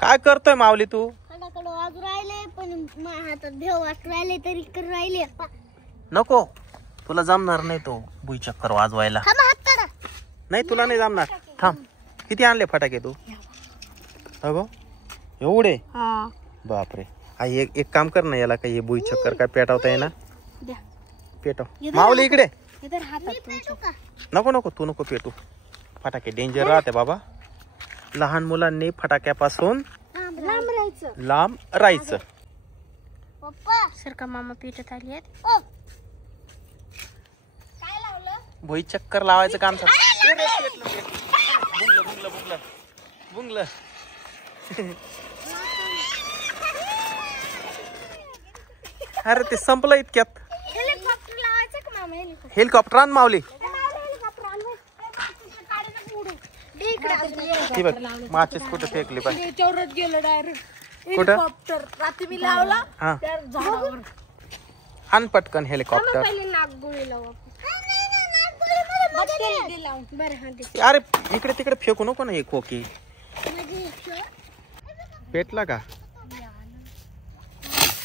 काय करतोय माऊली तू? कडाकडं वाजू राहिले पण हातात भेव वाट राहिले तरी कर राहिले. नको, तुला जमणार नाही तो बुई चक्कर वाजवायला. नाही तुला नाही जमणार. थांब, किती आणले फटाके तू? अगो एवढे? बापरे. एक काम कर ना, याला काही बुई चक्कर काय पेटवता ये ना? पेटव. माऊली इकडे. नको नको, तू नको पेटू. फटाके डेंजर राहते बाबा. लहान मुलांनी फटाक्यापासून लांब राहायचं. पप्पा सारखा मामा पेटत आली आहेत. काय लावलं? भुई चक्कर लावायचं काम चालू. बुंगलं. अरे ते संपलं इतक्यात. हेलिकॉप्टर लावायचं का मामा? हेलिकॉप्टर आण माऊली. ती बघ माचीस कुठे फेकली पाहिजे. चौरात गेलं डायरेक्ट. कुठं? हेलिकॉप्टर रात्री मी लावला. हा, त्या झाडावर. आण पटकन हेलिकॉप्टर. नागगोळी लावू. अरे इकडे तिकडे फेकू नको ना हे खोकी. पेटला का?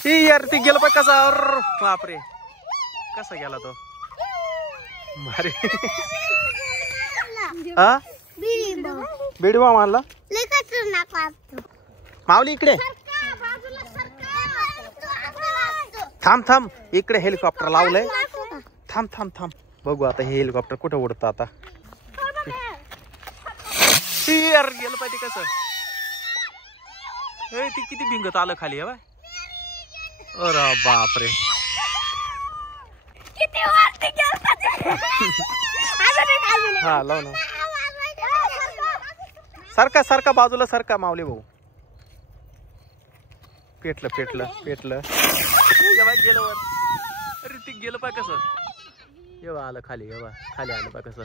यार ते गेलं पाय कसा. बापरे, कसा गेला तो. मारे हा, बेडवा मारला. माऊली इकडे थांब. इकडे हेलिकॉप्टर लावलंय. थांब बघू आता हे हेलिकॉप्टर कुठं उडतं आता. यार गेलं पाहिजे कसं. ती किती भिंगत आलं खाली. हवा. अरे बापरे. हा लाव ना. सारखा बाजूला सारखा माऊली भाऊ. पेटलं. गेलं वर. अरे ते गेलं पाय कसं. येवा आलं खाली. खाली आलं पाय कसं.